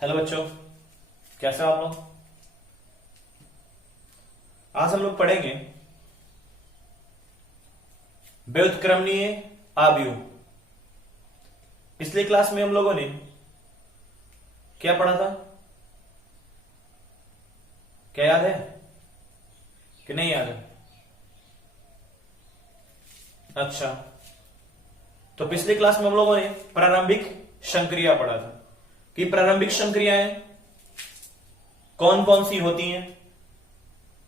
Hello बच्चों, कैसे हो आप लोग। आज हम लोग पढ़ेंगे व्युत्क्रमणीय आव्यूह। पिछली क्लास में हम लोगों ने क्या पढ़ा था, क्या याद है कि नहीं याद है? अच्छा, तो पिछली क्लास में हम लोगों ने प्रारंभिक संक्रिया पढ़ा था कि प्रारंभिक संक्रियाएं कौन कौन सी होती हैं।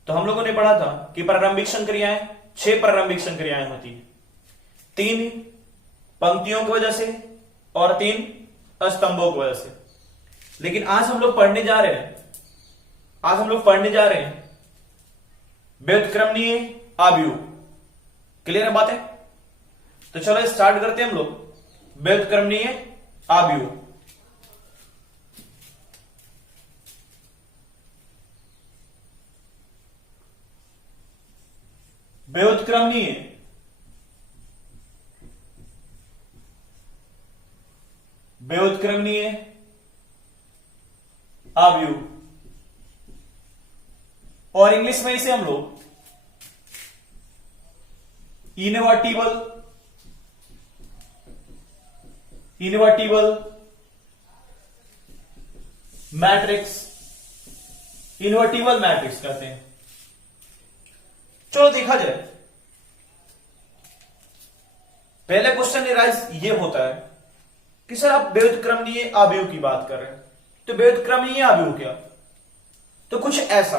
तो हम लोगों ने पढ़ा था कि प्रारंभिक संक्रियाएं 6 प्रारंभिक संक्रियाएं होती हैं, 3 पंक्तियों की वजह से और 3 स्तंभों की वजह से। लेकिन आज हम लोग पढ़ने जा रहे हैं व्युत्क्रमणीय आव्यूह। क्लियर है बात है? तो चलो स्टार्ट करते हैं हम लोग व्युत्क्रमणीय आव्यूह। व्युत्क्रमणीय आव्यूह, और इंग्लिश में इसे हम लोग इनवर्टिबल मैट्रिक्स कहते हैं। चलो देखा जाए, पहले क्वेश्चन राइज ये होता है कि सर आप व्युत्क्रमणीय आव्यूह की बात कर रहे हैं, तो व्युत्क्रमणीय आव्यूह क्या? तो कुछ ऐसा,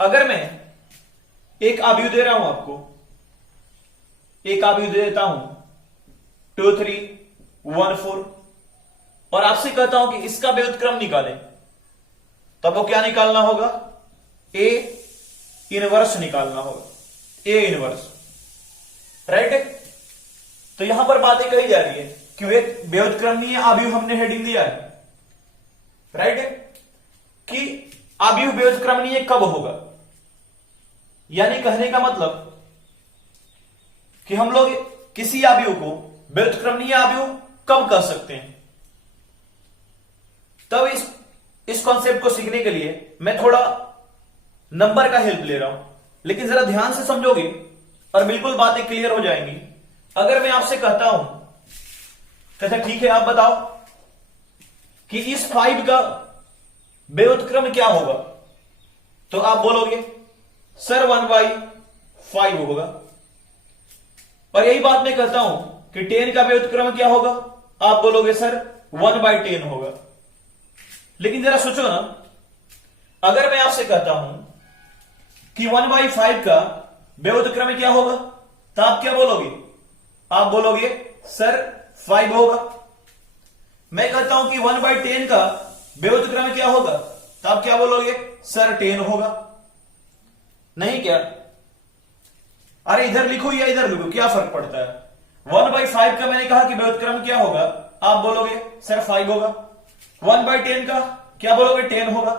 अगर मैं एक आव्यूह दे रहा हूं आपको, एक आव्यूह दे देता हूं 2 3 1 4, और आपसे कहता हूं कि इसका व्युत्क्रम निकालें, तब वो क्या निकालना होगा? ए इनवर्स निकालना होगा, ए इनवर्स। राइट है? तो यहां पर बातें कही जा रही है कि व्युत्क्रमणीय आव्यूह हमने हेडिंग दिया है। राइट है? कि आव्यूह व्युत्क्रमणीय कब होगा, यानी कहने का मतलब कि हम लोग किसी आव्यूह को व्युत्क्रमणीय आव्यूह कब कह सकते हैं। तब इस कॉन्सेप्ट को सीखने के लिए मैं थोड़ा नंबर का हेल्प ले रहा हूं, लेकिन जरा ध्यान से समझोगे और बिल्कुल बातें क्लियर हो जाएंगी। अगर मैं आपसे कहता हूं, कहते ठीक है आप बताओ कि इस 5 का व्युत्क्रम क्या होगा, तो आप बोलोगे सर 1/5 होगा। और यही बात मैं कहता हूं कि 10 का व्युत्क्रम क्या होगा, आप बोलोगे सर 1/10 होगा। लेकिन जरा सोचो ना, अगर मैं आपसे कहता हूं कि 1/5 का व्युत्क्रम क्या होगा, तो आप क्या बोलोगे? आप बोलोगे सर 5 होगा। मैं कहता हूं कि 1/10 का व्युत्क्रम क्या होगा, तो आप क्या बोलोगे? सर 10 होगा। नहीं क्या? अरे इधर लिखो या इधर लिखो, क्या फर्क पड़ता है? 1/5 का मैंने कहा कि व्युत्क्रम क्या होगा, आप बोलोगे सर 5 होगा। 1/10 का क्या बोलोगे? 10 होगा।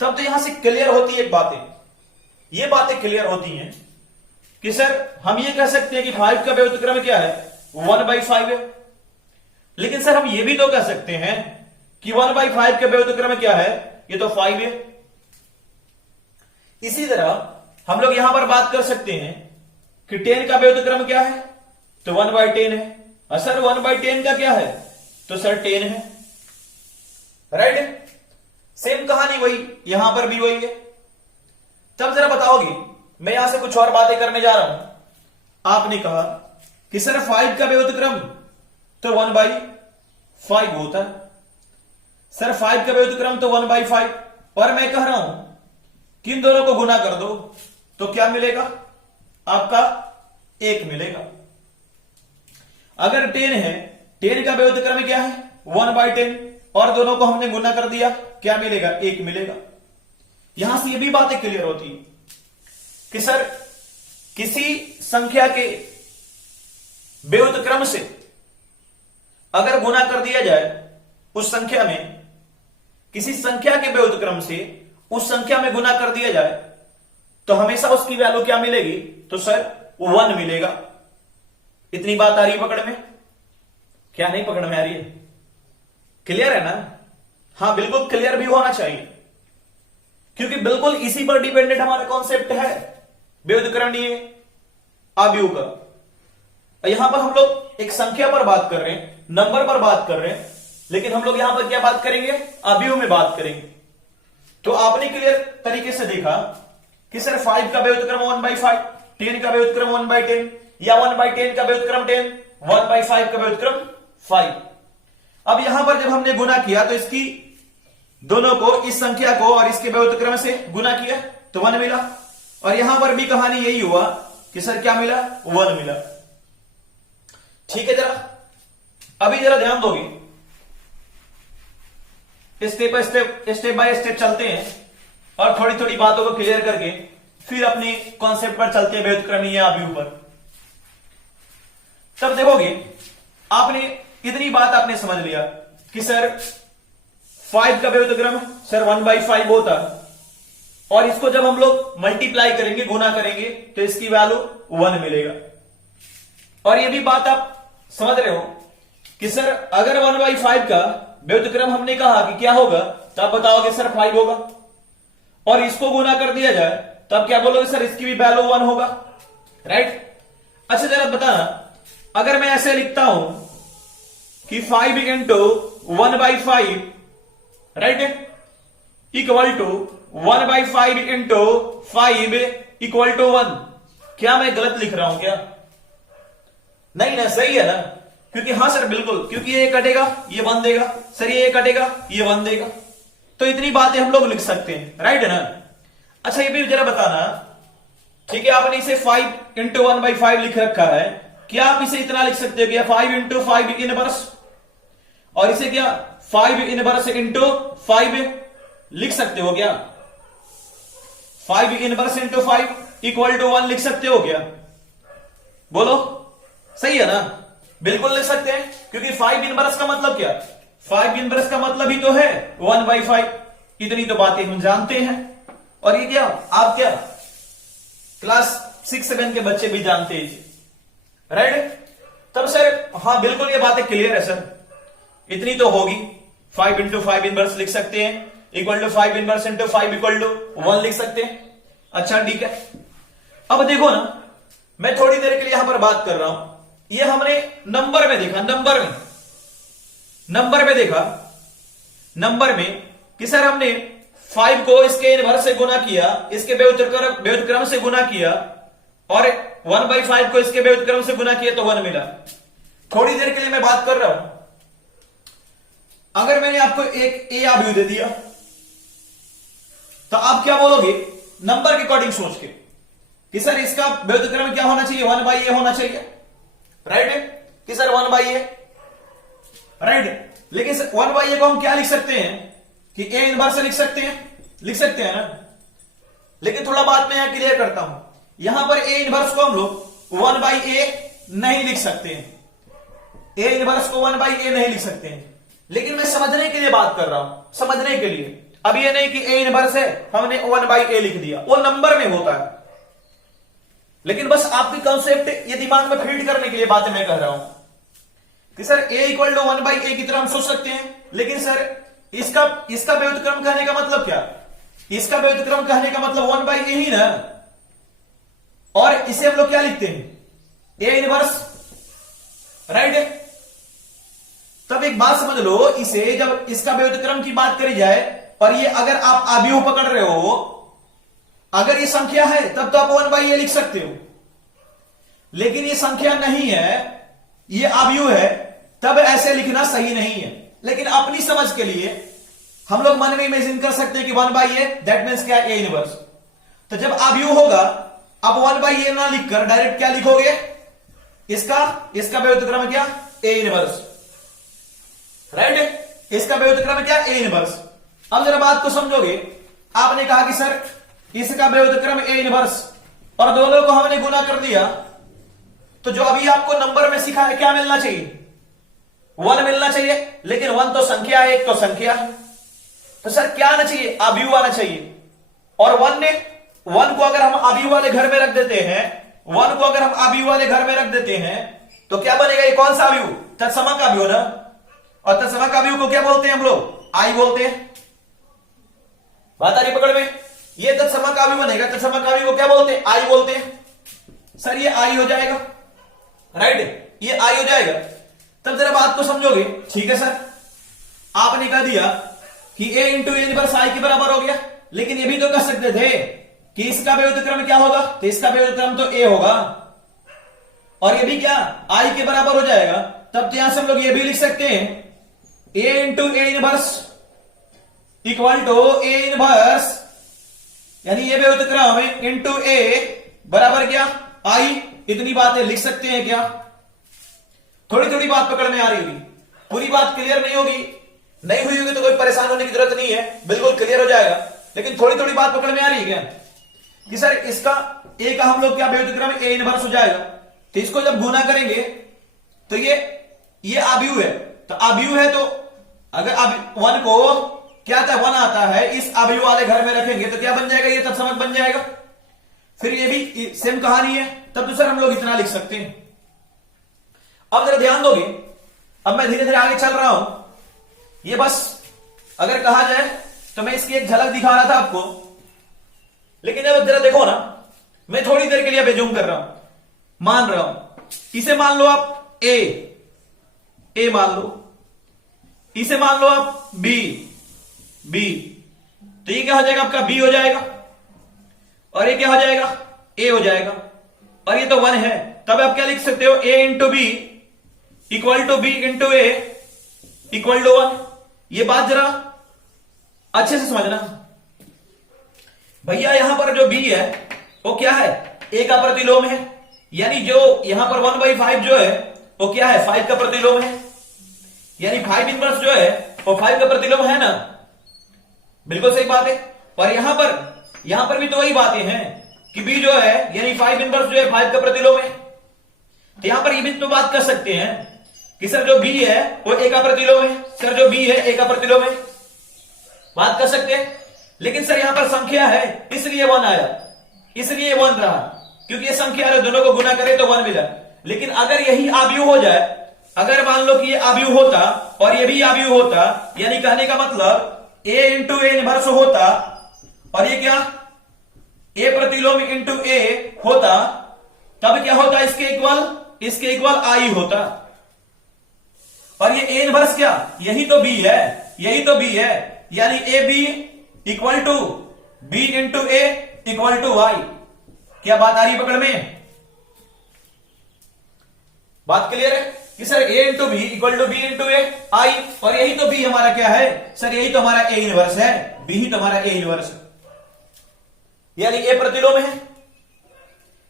तब तो यहां से क्लियर होती है बातें, ये बातें क्लियर होती हैं कि सर हम ये कह सकते हैं कि 5 का व्युत्क्रम क्या है? 1/5 है। लेकिन सर हम ये भी तो कह सकते हैं कि 1/5 का व्युत्क्रम क्या है? ये तो 5 है। इसी तरह हम लोग यहां पर बात कर सकते हैं कि 10 का व्युत्क्रम क्या है, तो 1/10 है। और सर 1/10 का क्या है, तो सर 10 है। राइट है? सेम कहानी वही, यहां पर भी वही है। तब जरा बताओगे, मैं यहां से कुछ और बातें करने जा रहा हूं। आपने कहा कि सर 5 का व्युत्क्रम तो 1/5 होता है। सर 5 का व्युत्क्रम तो 1/5, और मैं कह रहा हूं कि इन दोनों को गुना कर दो, तो क्या मिलेगा? आपका 1 मिलेगा। अगर 10 है, 10 का व्युत्क्रम क्या है? 1/10, और दोनों को हमने गुना कर दिया, क्या मिलेगा? 1 मिलेगा। यहां से ये भी बातें क्लियर होती है कि सर किसी संख्या के व्युत्क्रम से अगर गुना कर दिया जाए उस संख्या में, किसी संख्या के व्युत्क्रम से उस संख्या में गुना कर दिया जाए, तो हमेशा उसकी वैल्यू क्या मिलेगी? तो सर 1 मिलेगा। इतनी बात आ रही है पकड़ में? क्या नहीं पकड़ में आ रही है? क्लियर है ना? हाँ बिल्कुल क्लियर भी होना चाहिए, क्योंकि बिल्कुल इसी पर डिपेंडेंट हमारा कॉन्सेप्ट है व्युत्क्रमणीय आव्यूह का। यहां पर हम लोग एक संख्या पर बात कर रहे हैं, नंबर पर बात कर रहे हैं, लेकिन हम लोग यहां पर क्या बात करेंगे? आव्यूह में बात करेंगे। तो आपने क्लियर तरीके से देखा कि सर 5 का व्युत्क्रम 1/5, 10 का व्युत्क्रम 1/10, या 1/10 का व्युत्क्रम 10, 1/5 का व्युत्क्रम 5। अब यहां पर जब हमने गुना किया तो इसकी दोनों को, इस संख्या को और इसके व्युत्क्रम से गुना किया तो 1 मिला, और यहां पर भी कहानी यही हुआ कि सर क्या मिला? 1 मिला। ठीक है, अभी जरा ध्यान दोगे, स्टेप बाय स्टेप चलते हैं और थोड़ी थोड़ी बातों को क्लियर करके फिर अपने कॉन्सेप्ट पर चलते हैं व्युत्क्रमीय आव्यूह पर। तब देखोगे आपने इतनी बात आपने समझ लिया कि सर 5 का व्युत्क्रम सर 1/5 होता, और इसको जब हम लोग मल्टीप्लाई करेंगे, गुना करेंगे, तो इसकी वैल्यू 1 मिलेगा। और ये भी बात आप समझ रहे हो कि सर अगर 1/5 का व्युत्क्रम हमने कहा कि क्या होगा, तो आप बताओगे सर 5 होगा, और इसको गुना कर दिया जाए तो आप क्या बोलोगे? सर इसकी भी वैल्यू 1 होगा, राइट? अच्छा जरा बताना, अगर मैं ऐसे लिखता हूं कि 5 into 1/5, right, equal to 1/5 into 5 equal to 1, क्या मैं गलत लिख रहा हूं क्या? नहीं ना, सही है ना? क्योंकि हाँ सर बिल्कुल, क्योंकि ये कटेगा ये 1 देगा, सर ये कटेगा ये 1 देगा, तो इतनी बातें हम लोग लिख सकते हैं, राइट है ना? अच्छा ये भी जरा बताना, ठीक है, आपने इसे 5 इंटू 1/5 लिख रखा है, क्या आप इसे इतना लिख सकते हो क्या 5 इंटू 5 इनवर्स, और इसे क्या 5 इनवर्स इंटू 5 लिख सकते हो क्या? 5 इनवर्स इंटू 5 इक्वल टू 1 लिख सकते हो क्या? बोलो, सही है ना? बिल्कुल लिख सकते हैं, क्योंकि 5 इनवर्स का मतलब क्या? 5 इनवर्स का मतलब ही तो है 1/5। इतनी तो बातें हम जानते हैं, और ये क्या आप क्या क्लास 6-7 के बच्चे भी जानते हैं, राइट? तब सर हाँ बिल्कुल ये बातें क्लियर है सर, इतनी तो होगी। 5 इंटू 5 इनवर्स लिख सकते हैं, equal to 5 inverse into 5 equal to 1 लिख सकते हैं। अच्छा ठीक है, अब देखो ना, मैं थोड़ी देर के लिए यहां पर बात कर रहा हूं, ये हमने नंबर में देखा, नंबर में देखा, नंबर में कि सर हमने 5 को इसके इनवर्स से गुना किया, इसके व्युत्क्रम से गुना किया, और 1/5 को इसके व्युत्क्रम से गुना किया तो 1 मिला। थोड़ी देर के लिए मैं बात कर रहा हूं, अगर मैंने आपको एक ए आव्यूह दे दिया तो आप क्या बोलोगे? नंबर के अकॉर्डिंग सोच के कि सर इसका व्युत्क्रम क्या होना चाहिए? 1/a होना चाहिए, राइट? कि सर 1/a, राइट? लेकिन 1/a को हम क्या लिख सकते हैं कि a इनवर्स लिख सकते हैं ना? लेकिन थोड़ा बात मैं यहां क्लियर करता हूं, यहां पर a इनवर्स को हम लोग 1/a नहीं लिख सकते हैं, a इनवर्स को 1/a नहीं लिख सकते हैं, लेकिन मैं समझने के लिए बात कर रहा हूं, समझने के लिए। अब ये नहीं कि a इनवर्स है हमने 1/a लिख दिया, वो नंबर में होता है, लेकिन बस आपकी कॉन्सेप्ट ये दिमाग में फीड करने के लिए बातें मैं कह रहा हूं कि sir a equal to 1/a की तरह हम सोच सकते हैं, लेकिन सर इसका व्युत्क्रम कहने का मतलब क्या? इसका व्युत्क्रम कहने का मतलब 1/a ही ना, और इसे हम लोग क्या लिखते हैं? a inverse, right? तब एक बात समझ लो, इसे जब इसका व्युत्क्रम की बात करी जाए, और ये अगर आप आव्यूह पकड़ रहे हो, अगर ये संख्या है तब तो आप 1/a लिख सकते हो, लेकिन ये संख्या नहीं है, ये आव्यूह है, तब ऐसे लिखना सही नहीं है। लेकिन अपनी समझ के लिए हम लोग मन में इमेजिन कर सकते हैं कि 1/a दैट मीन्स क्या? a inverse. तो जब आव्यूह होगा, अब 1/a ना लिखकर डायरेक्ट क्या लिखोगे? इसका व्युत्क्रम क्या? a inverse, right? इसका व्युत्क्रम क्या? a inverse. अब जरा बात को समझोगे, आपने कहा कि सर इसका व्युत्क्रम a इनवर्स, और दोनों को हमने गुना कर दिया, तो जो अभी आपको नंबर में सीखा है क्या मिलना चाहिए? 1 मिलना चाहिए, लेकिन 1 तो संख्या है, एक तो संख्या है, तो सर क्या आना चाहिए? आव्यूह आना चाहिए। और 1 को अगर हम आव्यूह वाले घर में रख देते हैं, 1 को अगर हम आव्यूह वाले घर में रख देते हैं, तो क्या बनेगा? ये कौन सा आव्यूह? तत्समक आव्यूह ना, और तत्समकाव्यू को क्या बोलते हैं हम लोग? आई बोलते हैं। बात आ रही पकड़ में? ये तत्समकाव्यू बनेगा, तत्समकाव्यू को क्या बोलते हैं? आई बोलते हैं। सर ये आई हो जाएगा, राइट, ये आई हो जाएगा। तब जरा बात को समझोगे, ठीक है सर आपने कह दिया कि a इंटू ए इनवर्स आई के बराबर हो गया, लेकिन ये भी तो कह सकते थे कि इसका वियुक्त क्रम क्या होगा? तो इसका वियुक्त क्रम तो a होगा, और ये भी क्या i के बराबर हो जाएगा। तब तो यहां से हम लोग ये भी लिख सकते हैं a into A inverse equal to A inverse, यानी ये वियुक्त क्रम इंटू a बराबर क्या i। इतनी बातें लिख सकते हैं क्या? थोड़ी थोड़ी बात पकड़ में आ रही होगी, पूरी बात क्लियर नहीं होगी, नहीं हुई होगी तो कोई परेशान होने की जरूरत नहीं है, बिल्कुल क्लियर हो जाएगा। लेकिन थोड़ी थोड़ी बात पकड़ में आ रही है क्या कि सर इसका ए का हम लोग क्या वियुक्त क्रम ए इनवर्स हो जाएगा, तो इसको जब गुना करेंगे तो ये आव्यूह है, तो आव्यूह है तो अगर वन को क्या था, वन आता है, इस आव्यूह वाले घर में रखेंगे तो क्या बन जाएगा? ये तत्समक बन जाएगा। फिर ये भी सेम कहानी है, तब तो सर हम लोग इतना लिख सकते हैं। अब जरा ध्यान दोगे, अब मैं धीरे धीरे आगे चल रहा हूं, ये बस अगर कहा जाए तो मैं इसकी एक झलक दिखा रहा था आपको, लेकिन अब जरा देखो ना, मैं थोड़ी देर के लिए बेजूम कर रहा हूं, मान रहा हूं, इसे मान लो आप ए मान लो, इसे मान लो आप बी, तो ये क्या हो जाएगा आपका? बी हो जाएगा, और ये क्या हो जाएगा? ए हो जाएगा, और ये तो वन है, तब आप क्या लिख सकते हो? A into B equal to B into A equal to one. ये बात जरा अच्छे से समझना भैया, यहां पर जो बी है वो क्या है? ए का प्रतिलोम है, यानी जो यहां पर 1/5 जो है वो क्या है? 5 का प्रतिलोम है, यानी 5 इनवर्स जो है वो 5 का प्रतिलोम है ना, बिल्कुल सही बात है। और यहां पर भी तो वही बातें हैं कि बी जो है यानी 5 इनवर्स जो है 5 का प्रतिलोम है, तो यहां पर ये भी तो बात कर सकते हैं कि सर जो बी है वो ए का प्रतिलोम है, सर जो बी है ए का प्रतिलोम है, बात कर सकते हैं। लेकिन सर यहां पर संख्या है इसलिए 1 आया, इसलिए 1 रहा, क्योंकि ये संख्या है, दोनों को गुना करे तो 1 मिला। लेकिन अगर यही आव्यूह हो जाए, अगर मान लो कि ये आव्यूह होता और ये भी आव्यूह होता, यानी कहने का मतलब a इंटू ए इनवर्स होता, और ये क्या a प्रतिलोम इंटू ए होता, तब क्या होता? इसके इक्वल आई होता। और ये a इनवर्स क्या? यही तो b है, यानी A B equal to B into A equal to Y. क्या बात आ रही पकड़ में? बात क्लियर है कि sir a into B equal to B into A I, और यही तो b हमारा क्या है? सर यही तो हमारा a इनवर्स है, b ही तो हमारा a इनवर्स है, यानी a प्रतिलोम है।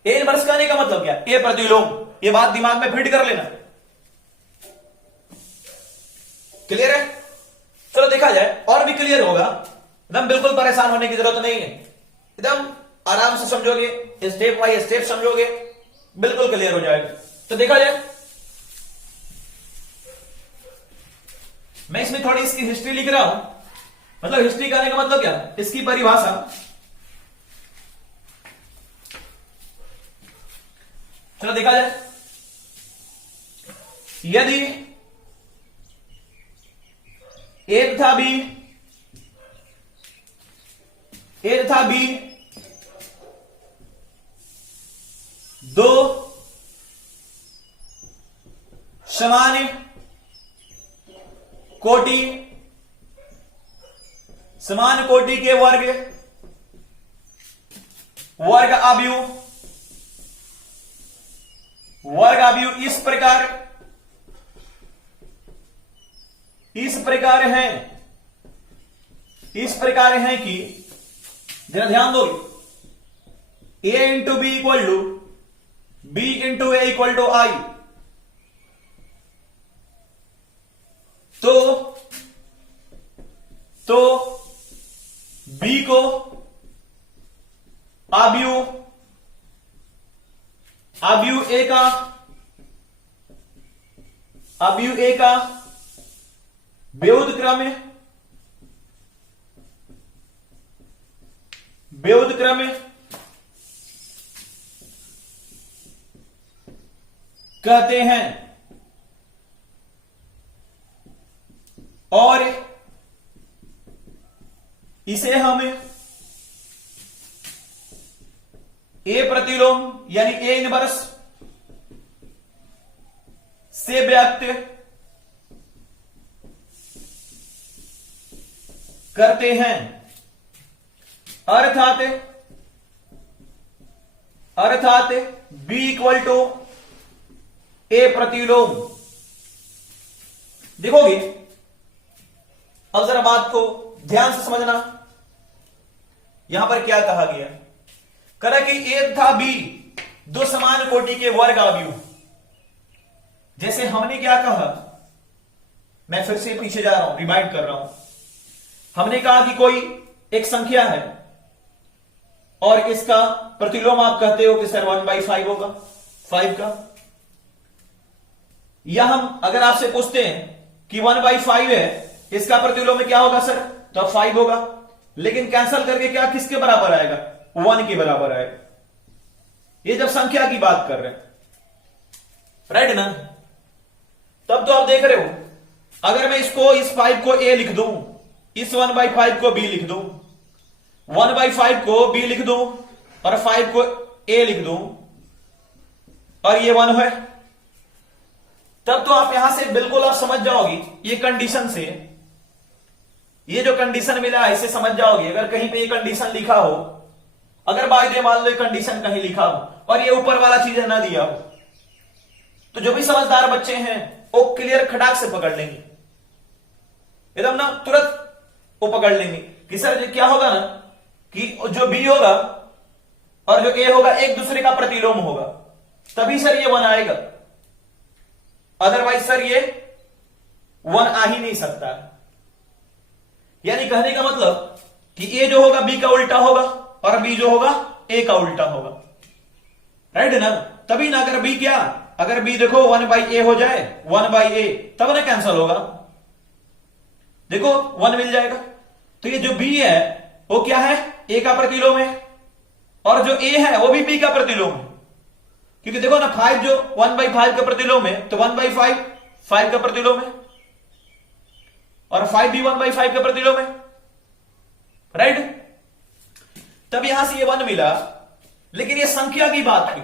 a इनवर्स कहने का मतलब क्या? a प्रतिलोम। ये बात दिमाग में फिट कर लेना, क्लियर है? चलो देखा जाए और भी क्लियर होगा, एकदम बिल्कुल परेशान होने की जरूरत नहीं है, एकदम आराम से समझोगे, स्टेप बाय स्टेप समझोगे, बिल्कुल क्लियर हो जाएगा। तो देखा जाए, मैं इसमें थोड़ी इसकी हिस्ट्री लिख रहा हूं, मतलब हिस्ट्री कहने का मतलब क्या? इसकी परिभाषा। चलो देखा जाए, यदि ए तथा बी दो समान कोटि के वर्ग आव्यूह इस प्रकार हैं कि जरा ध्यान दो, a into B equal to B into A equal to I, तो b को आव्यूह ए का वियुक्त क्रम कहते हैं। और इसे हम ए प्रतिलोम यानी ए इनवर्स से व्यक्त करते हैं, अर्थात B इक्वल टू ए प्रतिलोम। देखोगे, अब जरा बात को ध्यान से समझना। यहां पर क्या कहा गया, कहा कि ए तथा बी दो समान कोटि के वर्ग अवयव। जैसे हमने क्या कहा, मैं फिर से पीछे जा रहा हूं, रिमाइंड कर रहा हूं। हमने कहा कि कोई एक संख्या है और इसका प्रतिलोम आप कहते हो कि सर 1/5 होगा, 5 का। या हम अगर आपसे पूछते हैं कि 1/5 है, इसका प्रतिलोम में क्या होगा सर, तो 5 होगा। लेकिन कैंसल करके क्या किसके बराबर आएगा, 1 के बराबर आएगा। ये जब संख्या की बात कर रहे हैं, राइट ना। तब तो आप देख रहे हो, अगर मैं इसको इस 5 को ए लिख दूं, इस 1/5 को बी लिख दूं, 1/5 को बी लिख दूं और 5 को ए लिख दूं और ये 1 है, तब तो आप यहां से बिल्कुल आप समझ जाओगे, ये कंडीशन से, ये जो कंडीशन मिला है इससे समझ जाओगे। अगर कहीं पे ये कंडीशन लिखा हो, अगर बाय द मान लो कंडीशन कहीं लिखा हो और ये ऊपर वाला चीज ना दिया हो, तो जो भी समझदार बच्चे हैं वो क्लियर खटाक से पकड़ लेंगे, एकदम ना तुरंत वो पकड़ लेंगे कि सर क्या होगा ना, कि जो बी होगा और जो ए होगा एक दूसरे का प्रतिलोम होगा, तभी सर ये 1 आएगा। अदरवाइज सर ये 1 आ ही नहीं सकता। यानी कहने का मतलब कि ए जो होगा बी का उल्टा होगा और बी जो होगा ए का उल्टा होगा, राइट ना। तभी ना, अगर बी क्या, अगर बी देखो 1/a हो जाए, 1/a, तब ना कैंसल होगा। देखो 1 मिल जाएगा। तो ये जो b है वो क्या है, a का प्रतिलोम है, और जो a है वो भी b का प्रतिलोम है। क्योंकि देखो ना 5 जो 1/5 का प्रतिलोम है, तो 1/5 5 का प्रतिलोम है और 5 भी 1/5 का प्रतिलोम है, राइट। तब यहां से ये 1 मिला, लेकिन ये संख्या की बात थी।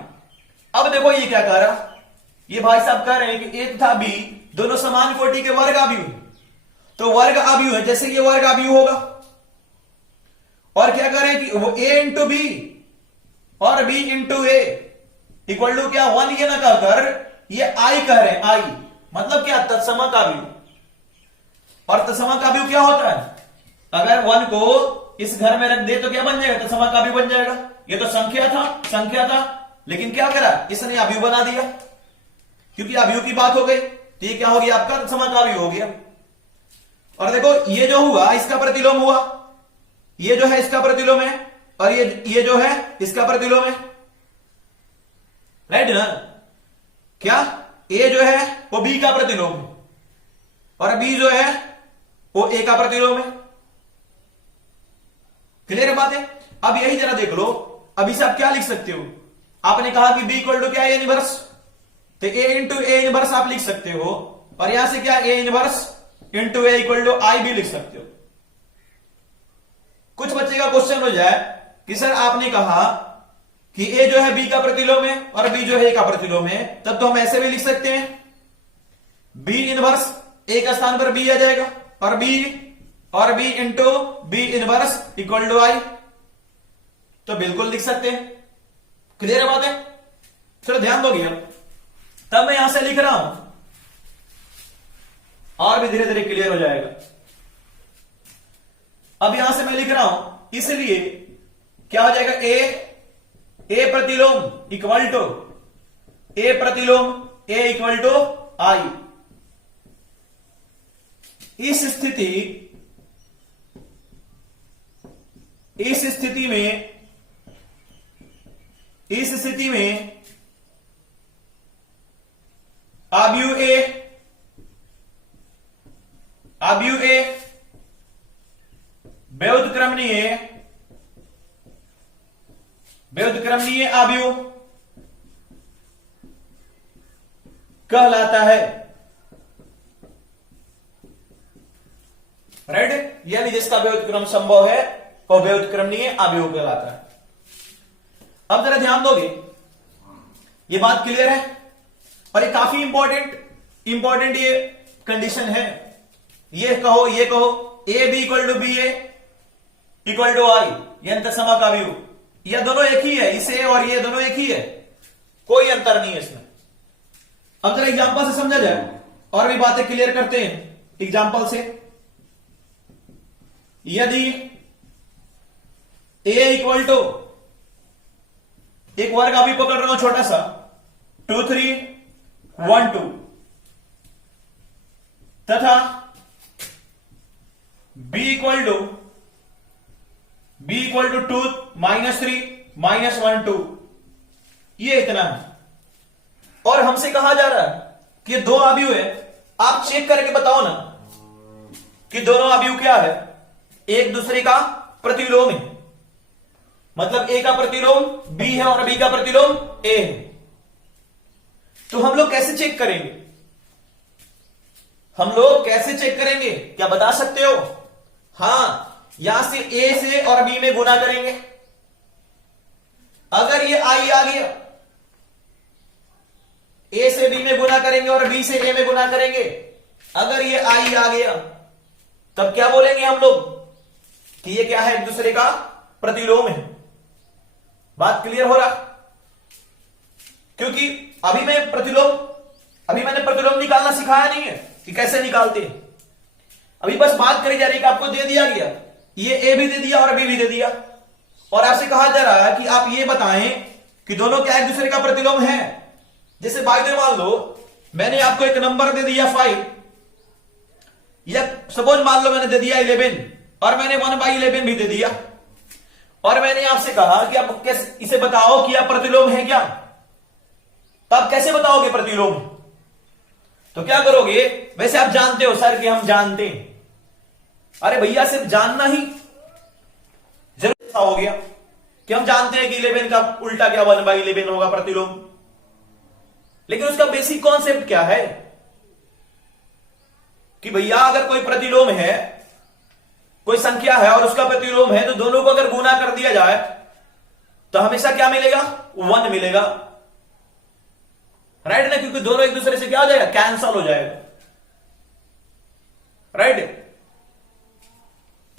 अब देखो ये क्या कह रहा, ये भाई साहब कह रहे हैं कि a तथा b दोनों समान कोटि के वर्ग अवयव हैं। तो वर्ग अवयव है, जैसे ये वर्ग अवयव होगा, और क्या करें कि वो a इंटू बी और b into A equal to क्या 1, ये ना कहकर ये i कह रहे हैं, i मतलब क्या, तत्सम का अवयव। और तत्सम का अवयव क्या होता है, अगर 1 को इस घर में रख दे तो क्या बन जाएगा, तत्सम का अवयव बन जाएगा। ये तो संख्या था, लेकिन क्या करा, इसने अवयव बना दिया। क्योंकि अवयव की बात हो गई, तो ये क्या हो गया, आपका तत्सम का अवयव हो गया। और देखो ये जो हुआ इसका प्रतिलोम हुआ, ये जो है इसका प्रतिलोम है, और ये जो है इसका प्रतिलोम है, राइट ना। क्या a जो है वो b का प्रतिलोम है और b जो है वो a का प्रतिलोम है। क्लियर बात है। अब यही जरा देख लो, अभी से आप क्या लिख सकते हो, आपने कहा कि b इक्वल टू क्या है, इनवर्स, तो a इंटू ए इनवर्स आप लिख सकते हो, और यहां से क्या a inverse into A equal to I भी लिख सकते हो। कुछ बच्चे का क्वेश्चन हो जाए कि सर आपने कहा कि a जो है b का प्रतिलोम है और b जो है a का प्रतिलोम है, तब तो हम ऐसे भी लिख सकते हैं, b इनवर्स a का स्थान पर b आ जाएगा और b into b inverse equal to I, तो बिल्कुल लिख सकते हैं। क्लियर बात है। चलो ध्यान दोगे, तब मैं यहां से लिख रहा हूं और भी धीरे धीरे क्लियर हो जाएगा। अब यहां से मैं लिख रहा हूं, इसलिए क्या हो जाएगा, ए प्रतिलोम इक्वल टू ए प्रतिलोम ए इक्वल टू आई। इस स्थिति में अवयव ए व्युत्क्रमणीय अवयव कहलाता है। राइट, यानी जिसका व्युत्क्रम संभव है वो व्युत्क्रमणीय अवयव कहलाता है। अब जरा ध्यान दोगे, ये बात क्लियर है, और ये काफी इंपॉर्टेंट ये कंडीशन है। ये कहो A B equal to B A equal to I, ये अंतर समाकाव्यू, यह दोनों एक ही है, इसे और ये दोनों एक ही है, कोई अंतर नहीं है इसमें। अब जरा एग्जांपल से समझा जाए और भी बातें क्लियर करते हैं एग्जांपल से। यदि ए इक्वल टू, एक वर्ग अभी पकड़ रहा हूं छोटा सा, 2 3 1 2, तथा b इक्वल टू 2 -3 -1 2, ये इतना है। और हमसे कहा जा रहा है कि ये दो अवयव है, आप चेक करके बताओ ना कि दोनों अवयव क्या है, एक दूसरे का प्रतिलोम है, मतलब ए का प्रतिलोम बी है और बी का प्रतिलोम ए है। तो हम लोग कैसे चेक करेंगे, क्या बता सकते हो? हां, यहां से ए से और बी में गुना करेंगे। अगर ये आई आ गया, ए से बी में गुना करेंगे और बी से ए में गुना करेंगे। अगर ये आई आ गया, तब क्या बोलेंगे हम लोग कि ये क्या है, एक दूसरे का प्रतिलोम है। बात क्लियर हो रहा? क्योंकि अभी मैंने प्रतिलोम निकालना सिखाया नहीं है कि कैसे निकालते हैं। अभी बस बात करी जा रही है कि आपको दे दिया गया, ये ए भी दे दिया और बी भी दे दिया, और आपसे कहा जा रहा है कि आप ये बताएं कि दोनों क्या एक दूसरे का प्रतिलोम है। जैसे बाय द वे मान लो मैंने आपको एक नंबर दे दिया 5, या सपोज मान लो मैंने दे दिया 11, और मैंने 1/11 भी दे दिया, और मैंने आपसे कहा कि आप कैसे इसे बताओ कि आप प्रतिलोम है क्या। तब कैसे बताओगे प्रतिलोम? तो क्या करोगे? वैसे आप जानते हो सर कि हम जानते हैं। अरे भैया, सिर्फ जानना ही जरूर हो गया कि हम जानते हैं कि 11 का उल्टा क्या 1/11 होगा प्रतिलोम, लेकिन उसका बेसिक कॉन्सेप्ट क्या है कि भैया अगर कोई प्रतिलोम है, कोई संख्या है और उसका प्रतिलोम है, तो दोनों को अगर गुना कर दिया जाए तो हमेशा क्या मिलेगा? 1 मिलेगा, राइट ना? क्योंकि दोनों एक दूसरे से क्या हो जाएगा? कैंसल हो जाएगा, राइट?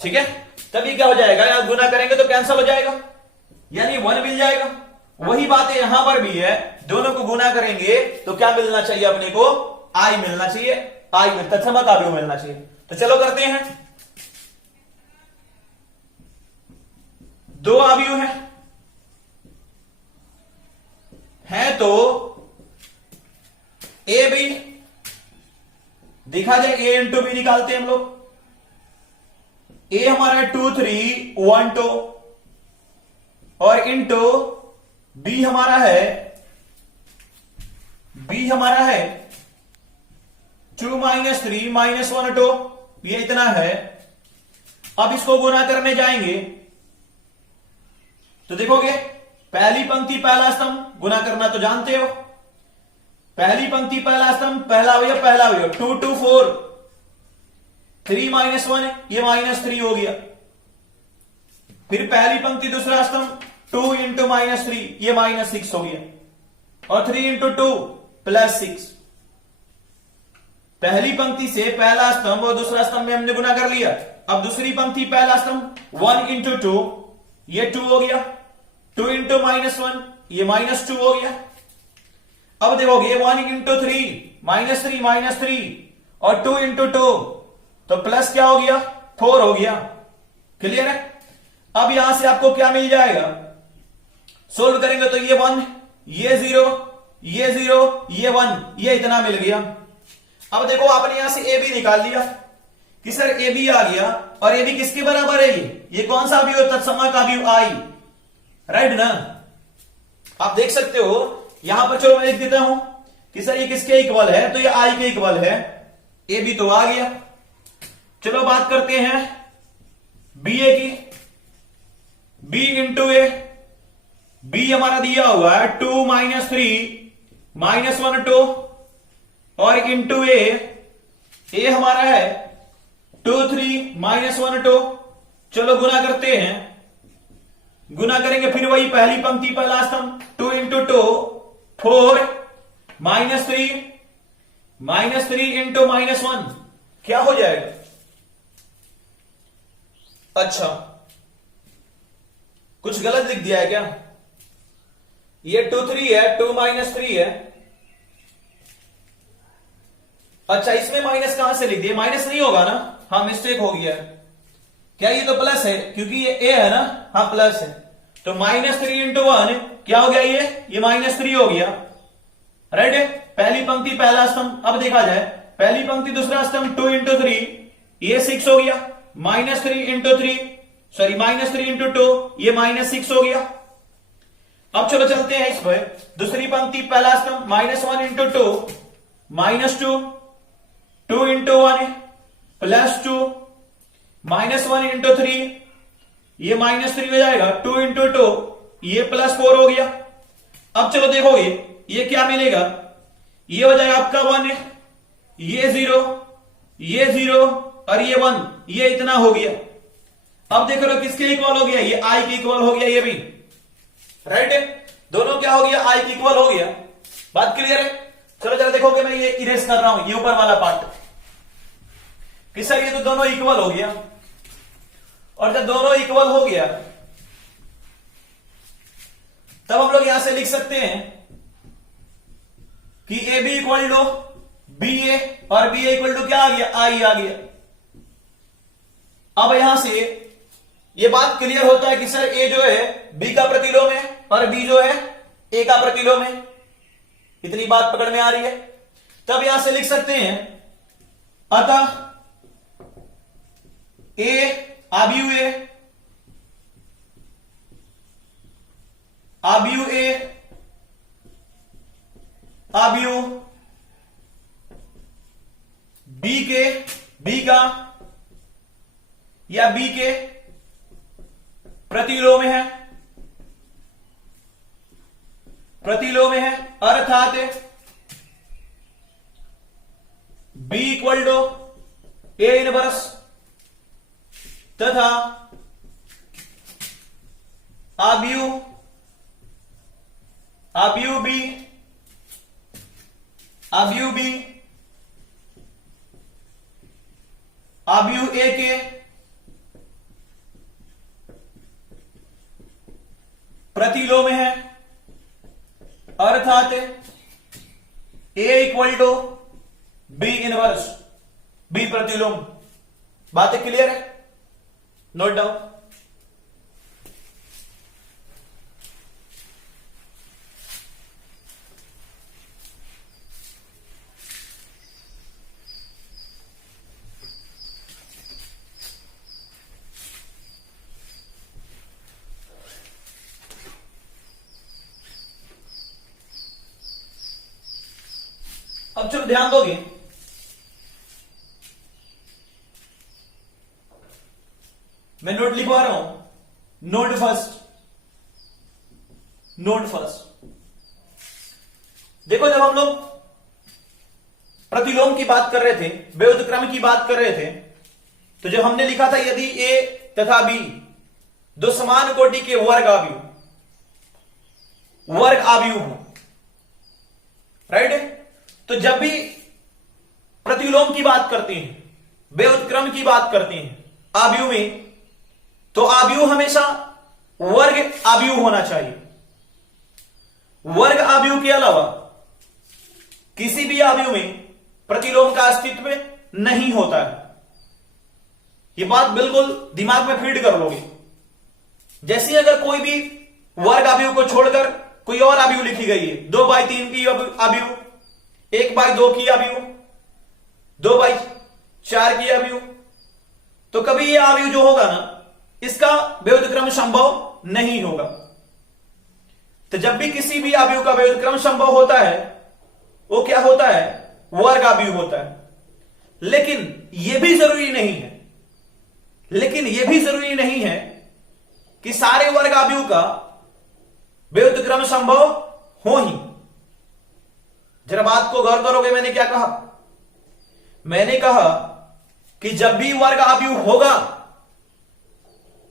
ठीक है, तभी क्या हो जाएगा? यहां गुना करेंगे तो कैंसल हो जाएगा, यानी 1 मिल जाएगा। वही बात है यहां पर भी है, दोनों को गुना करेंगे तो क्या मिलना चाहिए अपने को? आई मिलना चाहिए, आई मिलता समाकाव्य मिलना चाहिए। तो चलो करते हैं। दो अवयव है तो ए बी, देखा जाए ए इंटू बी निकालते हैं हम लोग। ए हमारा है 2 3 1 2, और इंटू बी हमारा है 2 -3 -1 2, ये इतना है। अब इसको गुना करने जाएंगे तो देखोगे पहली पंक्ति पहला स्तंभ, गुना करना तो जानते हो, पहली पंक्ति पहला स्तंभ, पहला अवयव 2 2 4, 3 -1 ये -3 हो गया। फिर पहली पंक्ति दूसरा स्तंभ 2 × -3 ये -6 हो गया, और 3 × 2 +6। पहली पंक्ति से पहला स्तंभ और दूसरा स्तंभ में हमने गुना कर लिया। अब दूसरी पंक्ति पहला स्तंभ 1 × 2 ये 2 हो गया, 2 × -1 ये -2 हो गया। अब देखोगे 1 × 3 -3 और 2 × 2 तो प्लस क्या हो गया? 4 हो गया। क्लियर है? अब यहां से आपको क्या मिल जाएगा? सोल्व करेंगे तो ये 1 ये 0 ये 0 ये 1 ये इतना मिल गया। अब देखो आपने यहां से ए बी निकाल लिया कि सर ए बी आ गया, और ए बी किसके बराबर है? ये कौन सा अवयव? तत्समाकाव्य आई, राइट ना? आप देख सकते हो यहां पर, चलो मैं लिख देता हूं कि सर ये किसके इक्वल है, तो ये आई के इक्वल है। ए बी तो आ गया। चलो बात करते हैं बी ए की। बी इंटू ए, बी हमारा दिया हुआ है 2 -3 -1 2, और इंटू ए हमारा है 3 -1 2। चलो गुना करते हैं, गुना करेंगे फिर वही पहली पंक्ति पहला स्तंभ 2 इंटू 2 4 -3 इंटू -1 क्या हो जाएगा? अच्छा कुछ गलत लिख दिया है क्या? ये 2 3 है, 2 -3 है। अच्छा इसमें माइनस कहां से लिख दिया? माइनस नहीं होगा ना? हाँ मिस्टेक हो गया। क्या ये तो प्लस है क्योंकि ये ए है ना? हाँ प्लस है। तो -3 इंटू 1 क्या हो गया? ये -3 हो गया। राइट, पहली पंक्ति पहला स्तंभ। अब देखा जाए पहली पंक्ति दूसरा स्तंभ 2 इंटू 3 ये 6 हो गया। -3 इंटू 3 सॉरी -3 इंटू 2 ये -6 हो गया। अब चलो चलते हैं इस पर। दूसरी पंक्ति पहला स्तंभ -1 इंटू 2 -2 2 इंटू 1 +2 -1 इंटू 3 ये -3 हो जाएगा। 2 इंटू 2 ये +4 हो गया। अब चलो देखोगे ये क्या मिलेगा? ये हो जाएगा आपका 1, ये 0, ये 0 और ये 1, ये इतना हो गया। अब देखो ना किसके इक्वल हो गया? ये i के इक्वल हो गया ये भी। राइट, दोनों क्या हो गया? i के इक्वल हो गया। बात क्लियर है? चलो जरा देखोगे मैं ये इरेज कर रहा हूं ये ऊपर वाला पार्ट कि सर ये तो दोनों इक्वल हो गया। और जब दोनों इक्वल हो गया तब हम लोग यहां से लिख सकते हैं कि A B equal to B A और बी ए इक्वल टू क्या आ गया? आई आ गया। अब यहां से ये बात क्लियर होता है कि सर ए जो है बी का प्रतिलोम है और बी जो है ए का प्रतिलोम है। इतनी बात पकड़ में आ रही है? तब यहां से लिख सकते हैं अतः ए आव्यूह ए आव्यूह ए आव्यूह बी का या बी के प्रतिलोम है, प्रतिलोम है। अर्थात B equal to A inverse तथा आव्यूह बी आव्यूह ए के प्रतिलोम है। अर्थात A equal to B inverse B प्रतिलोम। बातें क्लियर है? Note down. अब चलो ध्यान दोगे मैं नोट लिखवा रहा हूं। नोट फर्स्ट देखो, जब हम लोग प्रतिलोम की बात कर रहे थे, व्युत्क्रम की बात कर रहे थे, तो जब हमने लिखा था यदि ए तथा बी दो समान कोटि के वर्ग आव्यूह हो, राइट? तो जब भी प्रतिलोम की बात करते हैं, व्युत्क्रम की बात करते हैं आव्यूह में, तो आव्यूह हमेशा वर्ग आव्यूह होना चाहिए। वर्ग आव्यूह के अलावा किसी भी आव्यूह में प्रतिलोम का अस्तित्व नहीं होता है। यह बात बिल्कुल दिमाग में फीड कर लोगे। जैसे अगर कोई भी वर्ग आव्यूह को छोड़कर कोई और आव्यूह लिखी गई है, 2/3 की आव्यूह, 1/2 की आव्यूह, 2/4 की आव्यूह, तो कभी यह आव्यूह जो होगा ना, इसका व्युत्क्रम संभव नहीं होगा। तो जब भी किसी भी आव्यूह का व्युत्क्रम संभव होता है वो क्या होता है? वर्ग आव्यूह होता है। लेकिन यह भी जरूरी नहीं है कि सारे वर्ग आव्यूह का व्युत्क्रम संभव हो ही। जरा बात को गौर करोगे, मैंने क्या कहा? मैंने कहा कि जब भी वर्ग आव्यूह होगा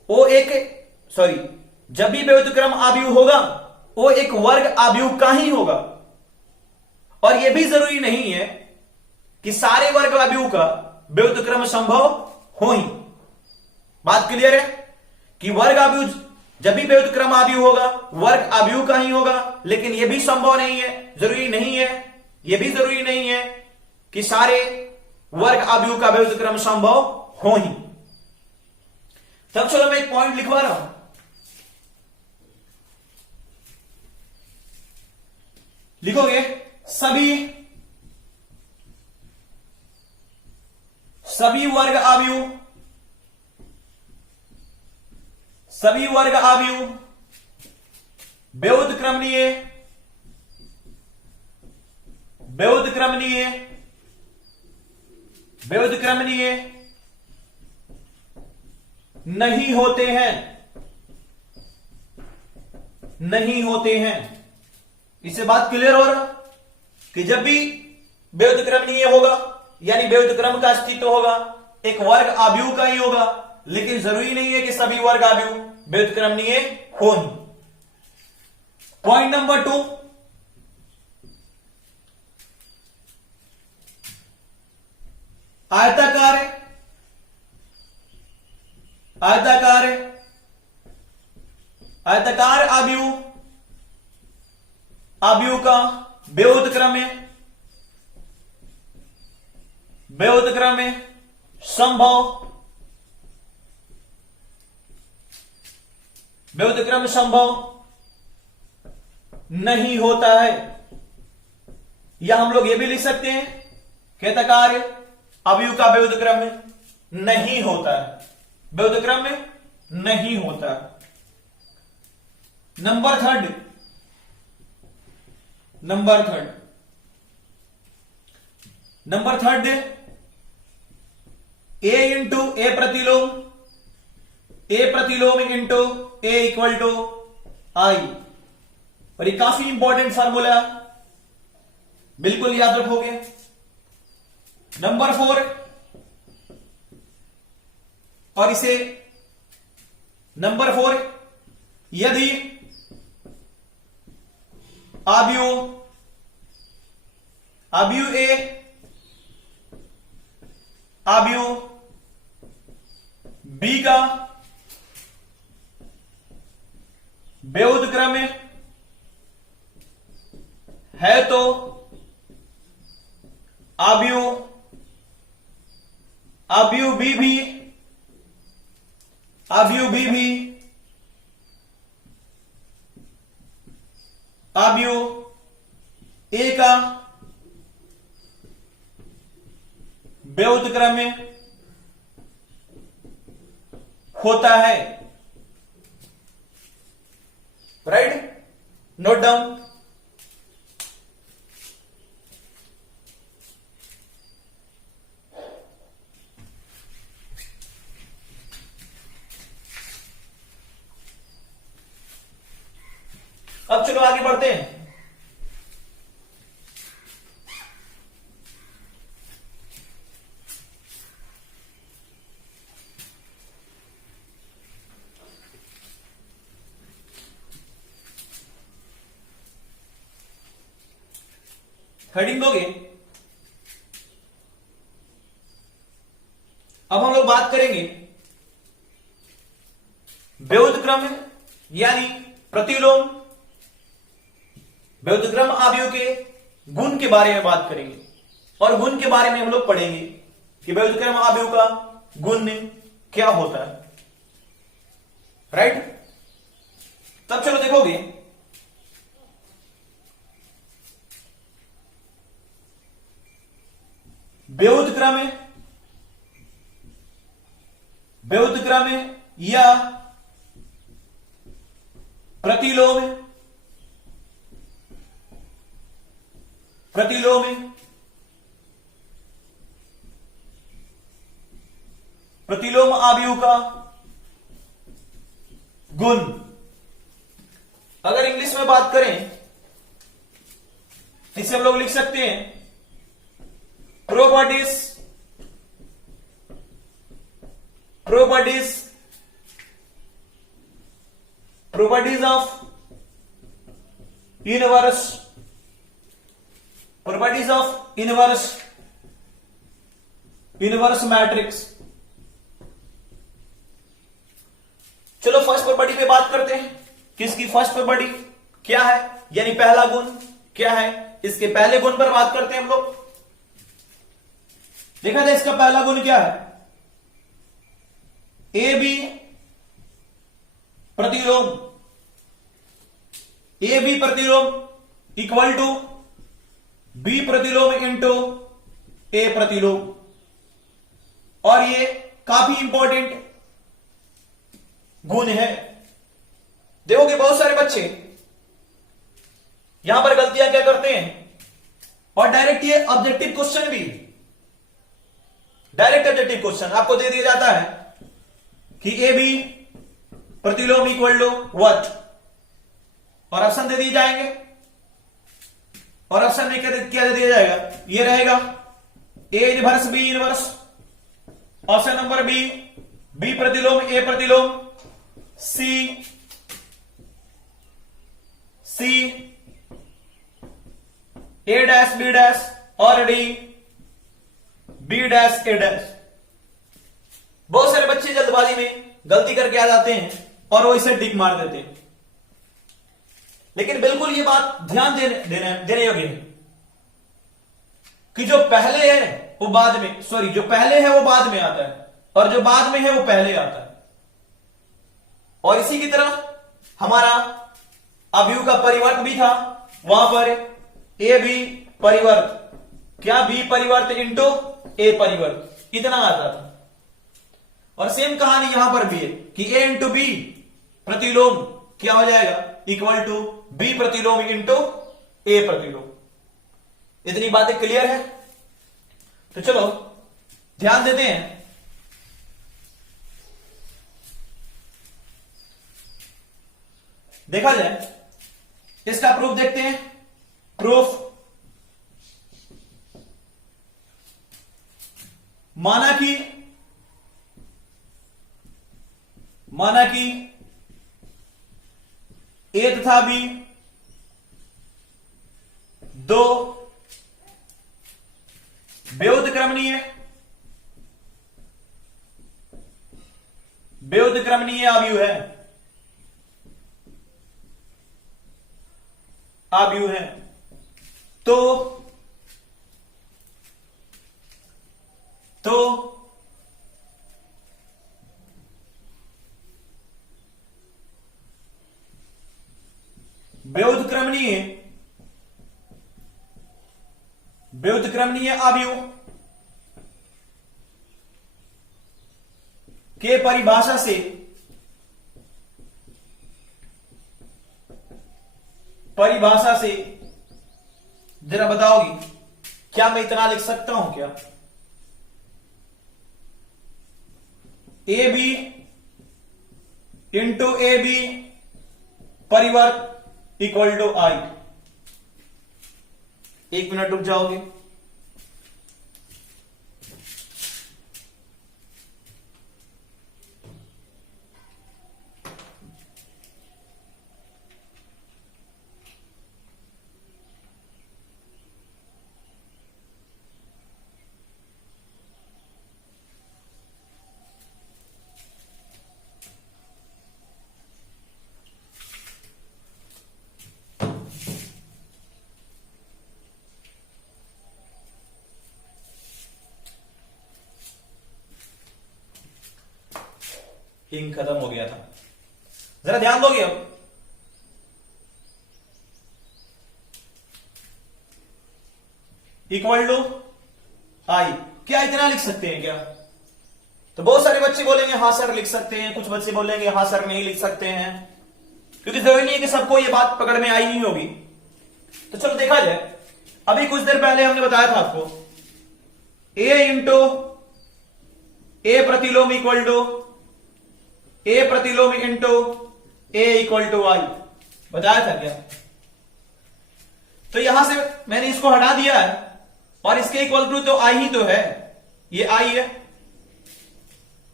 वो एक जब भी व्युत्क्रम आव्यूह होगा वो एक वर्ग आव्यूह का ही होगा। और यह भी जरूरी नहीं है कि सारे वर्ग आव्यूह का व्युत्क्रम संभव हो ही। बात क्लियर है कि वर्ग आव्यूह जब भी व्युत्क्रम आव्यूह होगा वर्ग आव्यूह का ही होगा, लेकिन यह भी संभव नहीं है, जरूरी नहीं है, यह भी जरूरी नहीं है कि सारे वर्ग आव्यूह का व्युत्क्रम संभव हो ही। तब चलो मैं एक पॉइंट लिखवा रहा हूं, लिखोगे सभी वर्ग आव्यूह व्युत्क्रमणीय नहीं होते हैं। इससे बात क्लियर हो रहा कि जब भी व्युत्क्रमणीय होगा यानी व्युत्क्रम का अस्तित्व होगा एक वर्ग आव्यूह का ही होगा, लेकिन जरूरी नहीं है कि सभी वर्ग आव्यूह व्युत्क्रमणीय हो। पॉइंट नंबर 2, आयताकार आव्यूह का व्युत्क्रम संभव नहीं होता है। या हम लोग ये भी लिख सकते हैं कि आयताकार आव्यूह का व्युत्क्रम नहीं होता है, व्युत्क्रम नहीं होता। नंबर थर्ड ए प्रतिलोम इंटू ए इक्वल टू आई। और ये काफी इंपॉर्टेंट फार्मूला बिल्कुल याद रखोगे। नंबर 4, और इसे नंबर 4, यदि आव्यूह ए आव्यूह बी का व्युत्क्रम है तो आव्यूह बी भी आव्यूह ए का व्युत्क्रम होता है। Right, note down. अब चलो आगे बढ़ते हैं। हेडिंग दोगे। अब हम लोग बात करेंगे व्युत्क्रम यानी प्रतिलोम व्युत्क्रम आव्यूह के गुण के बारे में बात करेंगे। और गुण के बारे में हम लोग पढ़ेंगे कि व्युत्क्रम आव्यूह का गुण क्या होता है। राइट, तब चलो देखोगे व्युत्क्रम या प्रतिलोम आव्यूह का गुण। अगर इंग्लिश में बात करें इसे हम लोग लिख सकते हैं properties properties of inverse matrix. चलो फर्स्ट प्रॉपर्टी पे बात करते हैं। किसकी फर्स्ट प्रॉपर्टी क्या है, यानी पहला गुण क्या है, इसके पहले गुण पर बात करते हैं हम लोग। देखा जाए इसका पहला गुण क्या है, ए बी प्रतिलोम इक्वल टू बी प्रतिलोम इंटू ए प्रतिलोम। और ये काफी इंपॉर्टेंट गुण है। देखोगे बहुत सारे बच्चे यहां पर गलतियां क्या करते हैं, और डायरेक्ट ये ऑब्जेक्टिव क्वेश्चन भी, डायरेक्ट ऑब्जेक्टिव क्वेश्चन आपको दे दिया जाता है कि ए बी प्रतिलोम इक्वल टू व्हाट, और ऑप्शन दे दिए जाएंगे। और ऑप्शन में क्या दे दिया जाएगा, ये रहेगा A inverse B inverse, option number B B प्रतिलोम ए प्रतिलोम, C A dash B dash, और D B dash A dash. बहुत सारे बच्चे जल्दबाजी में गलती करके आ जाते हैं और वो इसे टिक मार देते हैं, लेकिन बिल्कुल ये बात ध्यान देने योग्य है कि जो पहले है वो बाद में, सॉरी जो पहले है वो बाद में आता है, और जो बाद में है वो पहले आता है। और इसी की तरह हमारा अवयव का परिवर्त भी था, वहां पर ए बी परिवर्त, क्या बी परिवर्त इंटू ए परिवर्त, इतना आता था। और सेम कहानी यहां पर भी है कि ए इंटू बी प्रतिलोम क्या हो जाएगा, इक्वल टू बी प्रतिलोम इंटू ए प्रतिलोम। इतनी बातें क्लियर है? तो चलो ध्यान देते हैं। देखा जाए इसका प्रूफ देखते हैं। प्रूफ, माना कि ए तथा बी दो व्युत्क्रमणीय अवयव है, तो व्युत्क्रमणीय अवयव के परिभाषा से जरा बताओगी, क्या मैं इतना लिख सकता हूं क्या, A B into A B परिवर्त इक्वल टू आई। एक मिनट रुक जाओगे। इंक खत्म हो गया था, जरा ध्यान दोगे अब। इक्वल टू आई, क्या इतना लिख सकते हैं क्या? तो बहुत सारे बच्चे बोलेंगे हाँ सर लिख सकते हैं, कुछ बच्चे बोलेंगे हाँ सर नहीं लिख सकते हैं, क्योंकि जरूरी नहीं है कि सबको ये बात पकड़ में आई नहीं होगी। तो चलो देखा जाए। अभी कुछ देर पहले हमने बताया था आपको ए इंटू ए प्रतिलोम इक्वल टू ए प्रतिलोम इंटू ए इक्वल टू आई, बताया था क्या? तो यहां से मैंने इसको हटा दिया है और इसके इक्वल टू तो आई ही तो है, ये आई है,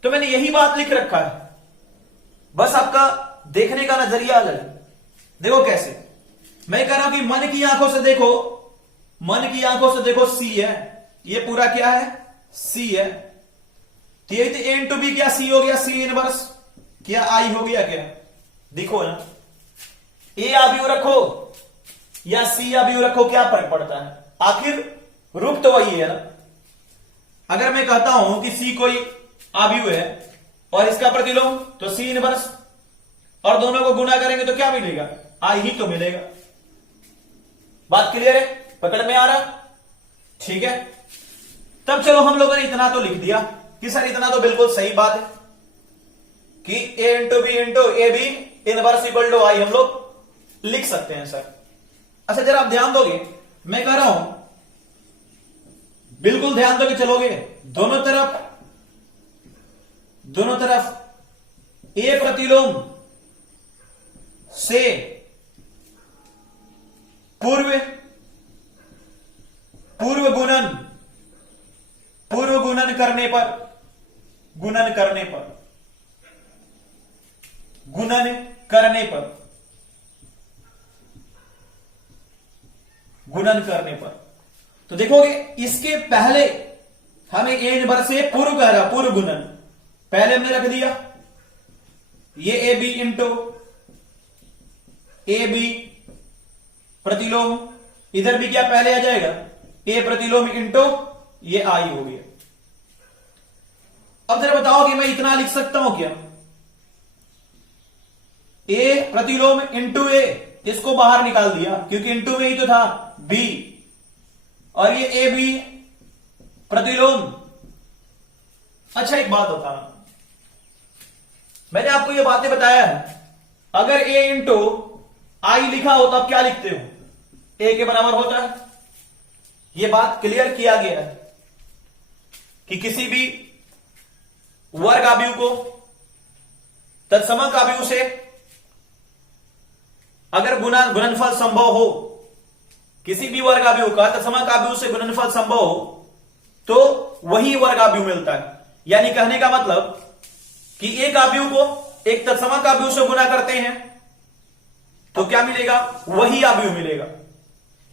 तो मैंने यही बात लिख रखा है, बस आपका देखने का नजरिया अलग है। देखो कैसे, मैं कह रहा हूं कि मन की आंखों से देखो, मन की आंखों से देखो सी है, ये पूरा क्या है, सी है। तो ये ए इंटू बी क्या सी हो गया, सी इनवर्स, क्या आई हो गया क्या, देखो ना, ए आव्यूह रखो या सी आव्यूह रखो क्या फर्क पड़ता है, आखिर रूप तो वही है ना। अगर मैं कहता हूं कि सी कोई आव्यूह है और इसका प्रतिलोम तो सी इनवर्स, और दोनों को गुना करेंगे तो क्या मिलेगा, आई ही तो मिलेगा। बात क्लियर है, पकड़ में आ रहा, ठीक है। तब चलो हम लोगों ने इतना तो लिख दिया कि सर इतना तो बिल्कुल सही बात है कि A into B into A B inverse equal to I हम लोग लिख सकते हैं सर। अच्छा जरा आप ध्यान दोगे, मैं कह रहा हूं बिल्कुल ध्यान दोगे चलोगे, दोनों तरफ ए प्रतिलोम से पूर्व गुणन करने पर तो देखोगे इसके पहले हमें ए इनवर्स से पूर्व कह रहा, पूर्व गुणन पहले हमने रख दिया, ये A B into A B प्रतिलोम, इधर भी क्या पहले आ जाएगा, ए प्रतिलोम इंटू ये आई हो गया। अब जरा बताओ कि मैं इतना लिख सकता हूं क्या, ए प्रतिलोम इंटू ए, इसको बाहर निकाल दिया क्योंकि इंटू में ही तो था बी, और ये ए बी प्रतिलोम। अच्छा एक बात बता, मैंने आपको ये बातें बताया है, अगर ए इंटू आई लिखा हो तो आप क्या लिखते हो, ए के बराबर होता है। यह बात क्लियर किया गया है कि किसी भी वर्ग आव्यूह को तत्समक आव्यूह से अगर गुणनफल संभव हो, किसी भी वर्ग आव्यूह का तत्समक आव्यूह से गुणनफल संभव हो तो वही वर्ग आव्यूह मिलता है। यानी कहने का मतलब कि एक आव्यूह को एक तत्समक आव्यूह से गुणा करते हैं तो क्या मिलेगा, वही आव्यूह मिलेगा।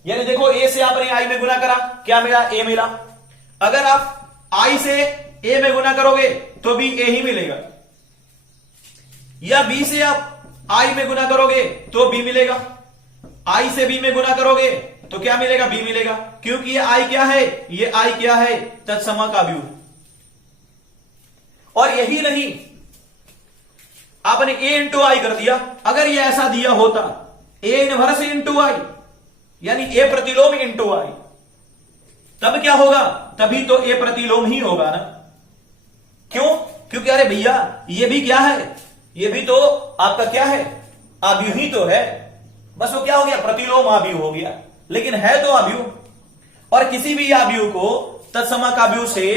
यानी देखो ए से आपने आई में गुना करा, क्या मिला, ए मिला। अगर आप आई से ए में गुना करोगे तो भी ए ही मिलेगा, या बी से आप आई में गुना करोगे तो बी मिलेगा, आई से बी में गुना करोगे तो क्या मिलेगा, बी मिलेगा, क्योंकि ये आई क्या है, ये आई क्या है, तत्समक आव्यूह। और यही नहीं, आपने ए इंटू आई कर दिया, अगर ये ऐसा दिया होता ए इनवर्स इंटू आई यानी ए प्रतिलोम इंटू आई, तब क्या होगा, तभी तो ए प्रतिलोम ही होगा ना। क्यों, क्योंकि अरे भैया ये भी क्या है, ये भी तो आपका क्या है, आव्यूह ही तो है, बस वो क्या हो गया, प्रतिलोम आव्यूह हो गया, लेकिन है तो आव्यूह। और किसी भी आव्यूह को तत्समक आव्यूह से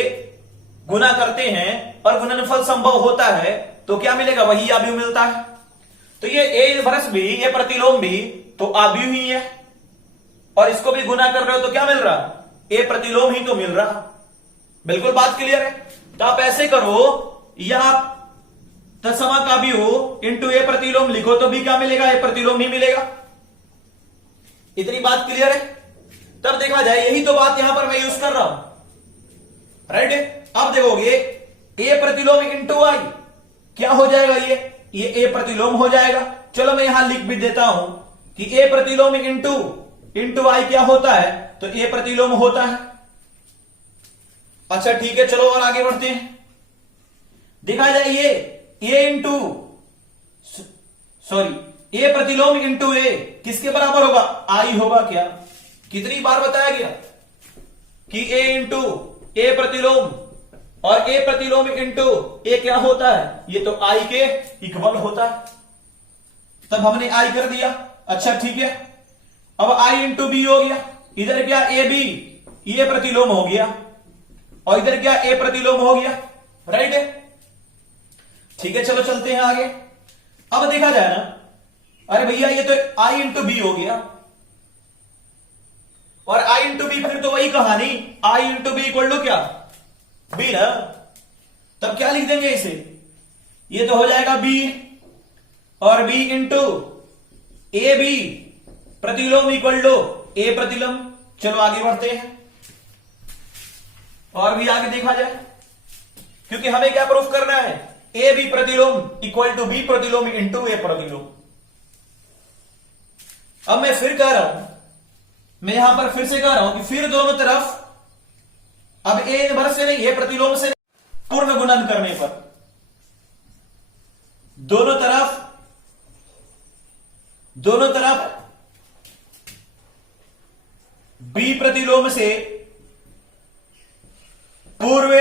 गुना करते हैं और गुणनफल संभव होता है तो क्या मिलेगा, वही आव्यूह मिलता है। तो ये ए इनवर्स भी, ये प्रतिलोम भी तो आव्यूह ही है, और इसको भी गुना कर रहे हो तो क्या मिल रहा, ए प्रतिलोम ही तो मिल रहा। बिल्कुल बात क्लियर है। तो आप ऐसे करो, या आप तत्समक आव्यूह इंटू ए प्रतिलोम लिखो तो भी क्या मिलेगा, ए प्रतिलोम ही मिलेगा। इतनी बात क्लियर है। तब देखा जाए, यही तो बात यहां पर मैं यूज कर रहा हूं, राइट। अब देखोगे ए प्रतिलोम इंटू आई क्या हो जाएगा, ये ए प्रतिलोम हो जाएगा। चलो मैं यहां लिख भी देता हूं कि ए प्रतिलोम इंटू आई क्या होता है, तो ए प्रतिलोम होता है। अच्छा ठीक है, चलो और आगे बढ़ते हैं। देखा जाए ये ए इंटू सॉरी ए प्रतिलोम इंटू ए किसके बराबर होगा, आई होगा क्या। कितनी बार बताया गया कि ए इंटू ए प्रतिलोम और ए प्रतिलोम इंटू ए क्या होता है, ये तो आई के इक्वल होता है। तब हमने आई कर दिया। अच्छा ठीक है, अब आई इंटू बी हो गया, इधर क्या ए बी, ये प्रतिलोम हो गया, और इधर क्या ए प्रतिलोम हो गया, राइट है। ठीक है, चलो चलते हैं आगे। अब देखा जाए ना, अरे भैया ये तो आई इंटू बी हो गया, और आई इंटू बी फिर तो वही कहानी, आई इंटू बी इक्वल टू क्या, बी ना। तब क्या लिख देंगे इसे, ये तो हो जाएगा बी और बी इंटू ए बी प्रतिलोम इक्वल टू ए प्रतिलोम। चलो आगे बढ़ते हैं और भी आगे देखा जाए, क्योंकि हमें क्या प्रूफ करना है, ए बी प्रतिलोम इक्वल टू बी प्रतिलोम इंटू ए प्रतिलोम। अब मैं फिर कह रहा हूं, मैं यहां पर फिर से कह रहा हूं कि फिर दोनों तरफ, अब ए इनवर्स से नहीं, ए प्रतिलोम से पूर्ण गुणन करने पर दोनों तरफ बी प्रतिलोम से पूर्व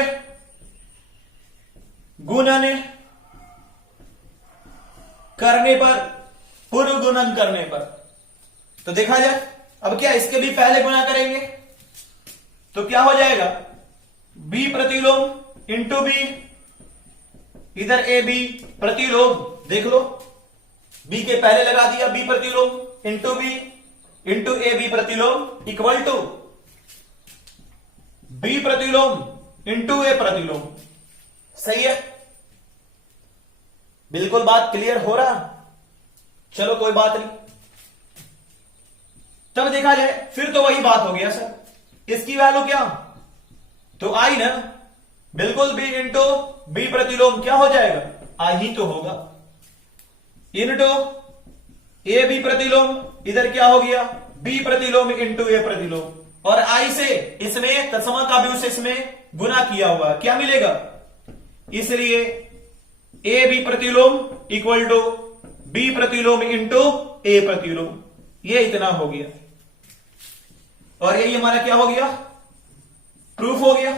गुणन करने पर, पूर्व गुणन करने पर, तो देखा जाए अब क्या इसके भी पहले गुणा करेंगे तो क्या हो जाएगा, बी प्रतिलोम इंटू बी, इधर ए बी प्रतिलोम, देख लो बी के पहले लगा दिया बी प्रतिलोम into B into A B प्रतिलोम इक्वल टू बी प्रतिलोम इंटू ए प्रतिलोम। सही है, बिल्कुल बात क्लियर हो रहा। चलो कोई बात नहीं, तब देखा जाए फिर तो वही बात हो गया सर, इसकी वैल्यू क्या तो आई ना, बिल्कुल बी इंटू बी प्रतिलोम क्या हो जाएगा, आई ही तो होगा, इंटू ए बी प्रतिलोम, इधर क्या हो गया बी प्रतिलोम इंटू ए प्रतिलोम, और आई से इसमें तत्सम का भी उसे इसमें गुना किया हुआ, क्या मिलेगा, इसलिए ए बी प्रतिलोम इक्वल टू बी प्रतिलोम इंटू ए प्रतिलोम, ये इतना हो गया और यही हमारा क्या हो गया, प्रूफ हो गया।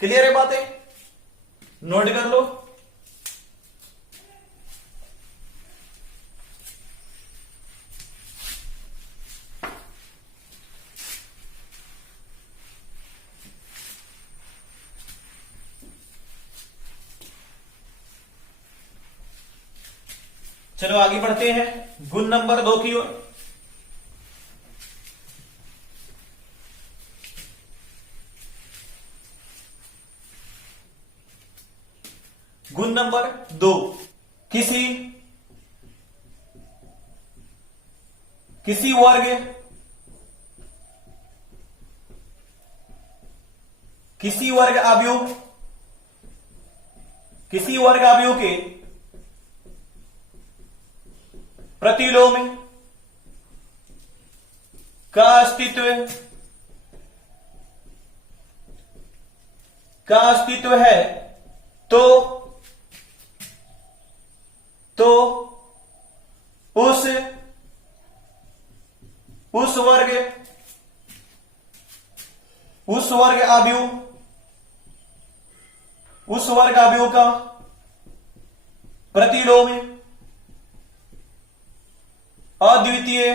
क्लियर है बातें, नोट कर लो। चलो आगे बढ़ते हैं गुण नंबर 2 की ओर। गुण नंबर 2, किसी वर्ग अवयव के प्रतिलोम का अस्तित्व है तो उस वर्ग अवयव का प्रतिलोम अद्वितीय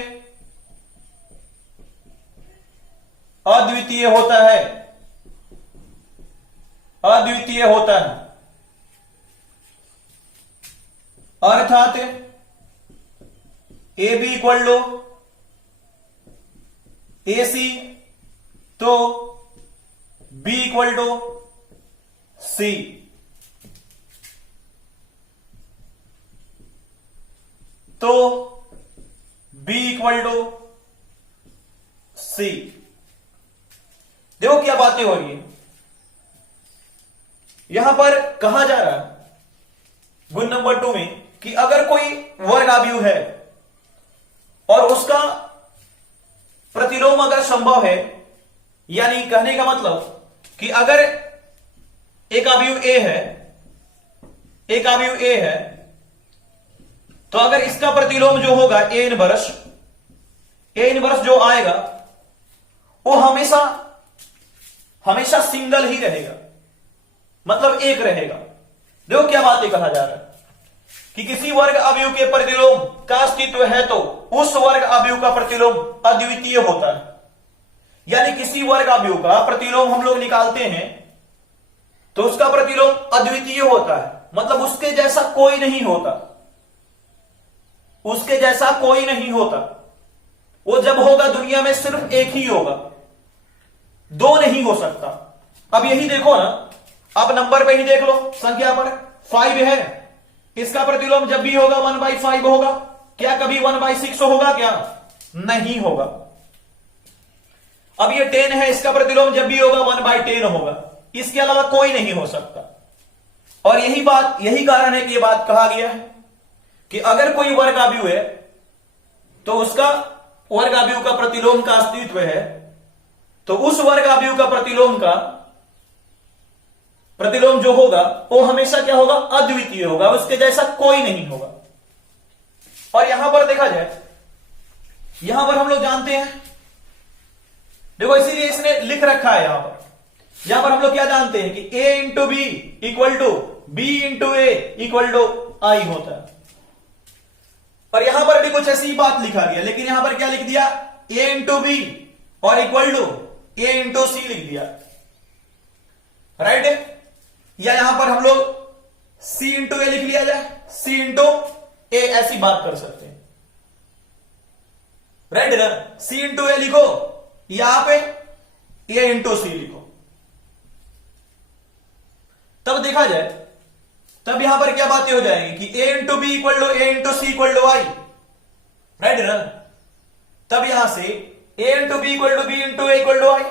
होता है, अर्थात ए बी इक्वल टू ए सी तो बी इक्वल टू सी, तो बी इक्वल टू सी। देखो क्या बातें हो रही है यहां पर, कहा जा रहा है गुण नंबर 2 में कि अगर कोई वर्ग अवयव है और उसका प्रतिलोम अगर संभव है, यानी कहने का मतलब कि अगर एक अवयव ए है तो अगर इसका प्रतिलोम जो होगा ए इनवर्स जो आएगा वो हमेशा सिंगल ही रहेगा, मतलब एक रहेगा। देखो क्या बात कहा जा रहा है कि किसी वर्ग अवयव के प्रतिलोम का अस्तित्व है तो उस वर्ग अवयव का प्रतिलोम अद्वितीय होता है, यानी किसी वर्ग अवयव का प्रतिलोम हम लोग निकालते हैं तो उसका प्रतिलोम अद्वितीय होता है, मतलब उसके जैसा कोई नहीं होता, वो जब होगा दुनिया में सिर्फ एक ही होगा, दो नहीं हो सकता। अब यही देखो ना, अब नंबर पे ही देख लो, संख्या पर 5 है, इसका प्रतिलोम जब भी होगा 1/5 होगा। क्या कभी 1/6 होगा क्या? नहीं होगा। अब ये 10 है, इसका प्रतिलोम जब भी होगा 1/10 होगा, इसके अलावा कोई नहीं हो सकता। और यही कारण है कि यह बात कहा गया है कि अगर कोई वर्ग आव्यूह है तो उसका वर्ग आव्यूह का प्रतिलोम का अस्तित्व है, तो उस वर्ग आव्यूह का प्रतिलोम जो होगा वो हमेशा क्या होगा? अद्वितीय होगा, उसके जैसा कोई नहीं होगा। और यहां पर देखा जाए, यहां पर हम लोग जानते हैं, देखो इसीलिए इसने लिख रखा है यहां पर हम लोग क्या जानते हैं कि a into B equal to B into A equal to I होता है। और यहां पर भी कुछ ऐसी बात लिखा गया, लेकिन यहां पर क्या लिख दिया? a इंटू बी और इक्वल टू a इंटू सी लिख दिया, राइट है? या यहां पर हम लोग c इंटू ए लिख लिया जाए, c इंटू ए, ऐसी बात कर सकते हैं, राइट है ना? c इंटू ए लिखो, यहां पे a इंटू सी लिखो, तब देखा जाए, तब यहां पर क्या बातें हो जाएंगी कि a into B equal to A into C equal to I, right है ना? तब यहां से a into B equal to B into A equal to I,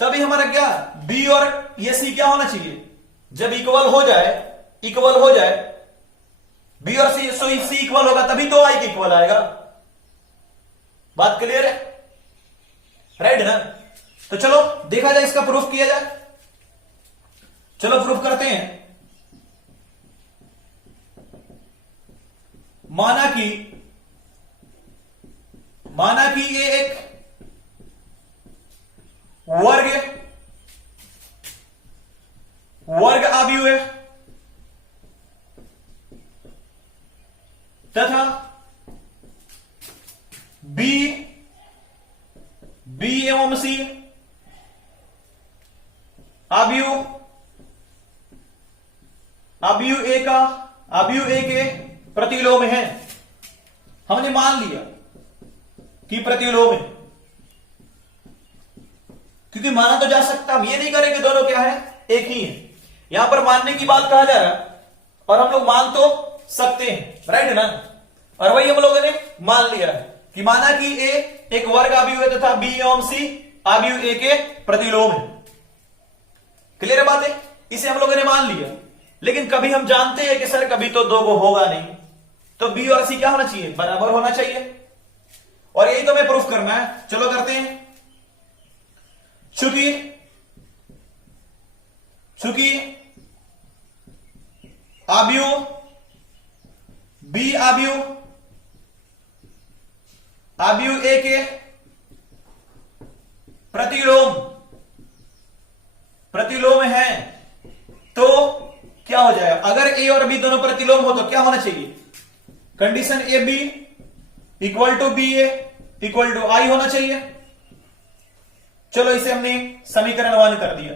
तभी हमारा क्या b और ये c क्या होना चाहिए? जब इक्वल हो जाए b और c इक्वल होगा तभी तो i इक्वल आएगा। बात क्लियर है, राइट है ना? तो चलो देखा जाए, इसका प्रूफ किया जाए। चलो प्रूफ करते हैं। माना कि ये एक वर्ग आव्यूह है तथा बी एवं सी आव्यूह ए के प्रतिलोम है। हमने मान लिया कि प्रतिलोम है, क्योंकि माना तो जा सकता, हम ये नहीं करेंगे दोनों क्या है? एक ही है। यहां पर मानने की बात कहा जा रहा है और हम लोग मान तो सकते हैं, राइट है ना? और वही हम लोगों ने मान लिया है कि माना कि ए एक वर्ग आव्यूह है तथा बी एवं सी आव्यूह ए के प्रतिलोम है। क्लियर बात है? इसे हम लोगों ने मान लिया, लेकिन कभी हम जानते हैं कि सर कभी तो दो को होगा नहीं, तो बी और सी क्या होना चाहिए? बराबर होना चाहिए। और यही तो हमें प्रूफ करना है। चलो करते हैं। चूंकि आव्यूह बी आव्यूह ए के प्रतिलोम है, तो क्या हो जाएगा? अगर ए और बी दोनों प्रतिलोम हो तो क्या होना चाहिए? Condition A B equal to B A equal to I होना चाहिए। चलो इसे हमने समीकरण 1 कर दिया।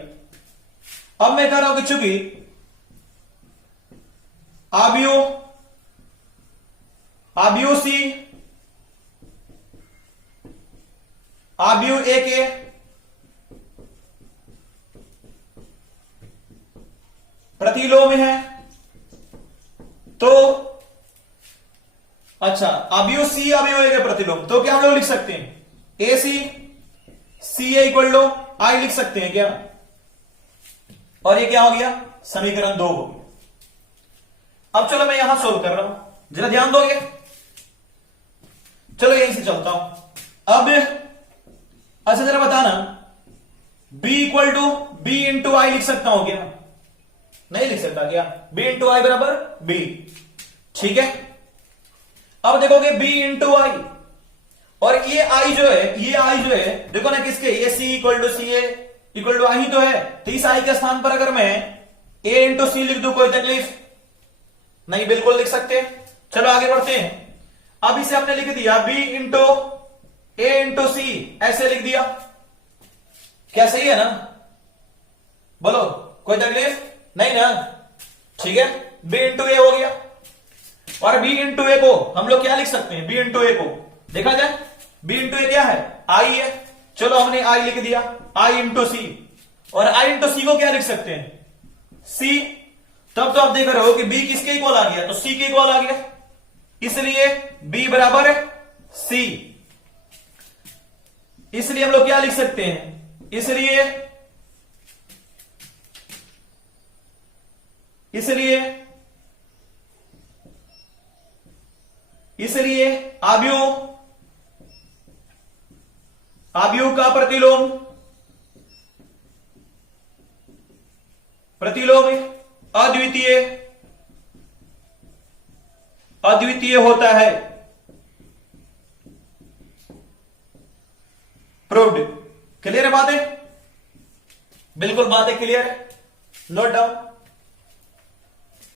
अब मैं कह रहा हूं कि चूंकि आव्यूह सी आव्यूह ए के प्रतिलोम है, तो अच्छा आव्यूह सी आव्यूह ए के प्रतिलोम, तो क्या हम लोग लिख सकते हैं? ए सी ए इक्वल टू आई लिख सकते हैं क्या? और ये क्या हो गया? समीकरण 2 हो गया। अब चलो मैं यहां सोल्व कर रहा हूं, जरा ध्यान दोगे? चलो यहीं से चलता हूं। अब अच्छा जरा बताना, b equal to B into I लिख सकता हूं क्या? नहीं लिख सकता क्या? b इंटू आई बराबर b, ठीक है। अब देखोगे b इंटू आई, और ये i जो है देखो ना किसके? ये c equal to C A equal to I तो है, तो इस i के स्थान पर अगर मैं a इंटू सी लिख दूं, कोई तकलीफ नहीं? बिल्कुल लिख सकते। चलो आगे बढ़ते हैं। अब इसे हमने लिख दिया b इंटू ए इंटू सी, ऐसे लिख दिया। क्या सही है ना? बोलो, कोई तकलीफ नहीं ना? ठीक है, b इंटू ए हो गया। और b इंटू ए को हम लोग क्या लिख सकते हैं? b इंटू ए को देखा जाए, b इंटू ए क्या है? i है। चलो हमने i लिख दिया, i इंटू सी। और i इंटू सी को क्या लिख सकते हैं? सी, तब तो आप देख रहे हो कि बी किसके इक्वल आ गया, तो सी के इक्वल आ गया, इसलिए बी बराबर है सी। इसलिए हम लोग क्या लिख सकते हैं, इसलिए आव्यूह का प्रतिलोम अद्वितीय होता है। प्रूव्ड। क्लियर है बातें, बिल्कुल बातें क्लियर है, नोट डाउन।